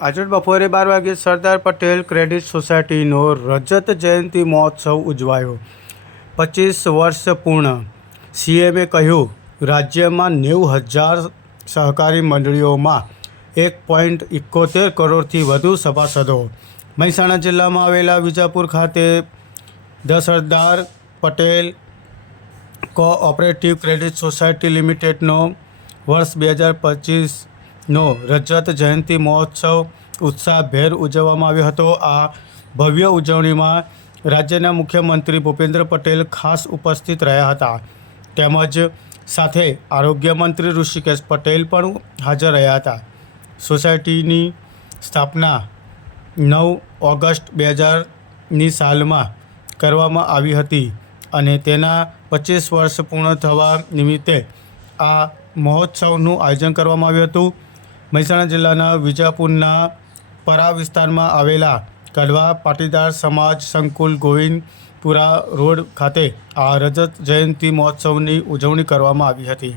આજે બપોરે બાર વાગે સરદાર પટેલ ક્રેડિટ સોસાયટીનો રજત જયંતિ મહોત્સવ ઉજવાયો. પચીસ વર્ષ પૂર્ણ. સીએમએ કહ્યું, રાજ્યમાં નેવું હજાર સહકારી મંડળીઓમાં એક પોઈન્ટ એકોતેર કરોડથી વધુ સભાસદો. મહેસાણા જિલ્લામાં આવેલા વિજાપુર ખાતે the Sardar Patel cooperative credit society લિમિટેડનો વર્ષ બે હજાર પચીસનો રજત જયંતિ મહોત્સવ ઉત્સાહભેર ઉજવવામાં આવ્યો હતો. આ ભવ્ય ઉજવણીમાં રાજ્યના મુખ્યમંત્રી ભૂપેન્દ્ર પટેલ ખાસ ઉપસ્થિત રહ્યા હતા. તેમજ સાથે આરોગ્ય મંત્રી ઋષિકેશ પટેલ પણ હાજર રહ્યા હતા. સોસાયટીની સ્થાપના નવ ઓગસ્ટ બે હજારની સાલમાં કરવામાં આવી હતી અને તેના પચીસ વર્ષ પૂર્ણ થવા નિમિત્તે આ મહોત્સવનું આયોજન કરવામાં આવ્યું હતું. મહેસાણા જિલ્લાના વિજાપુરના પરા વિસ્તારમાં આવેલા કડવા પાટીદાર સમાજ સંકુલ ગોવિંદપુરા રોડ ખાતે આ રજત જયંતિ મહોત્સવની ઉજવણી કરવામાં આવી હતી.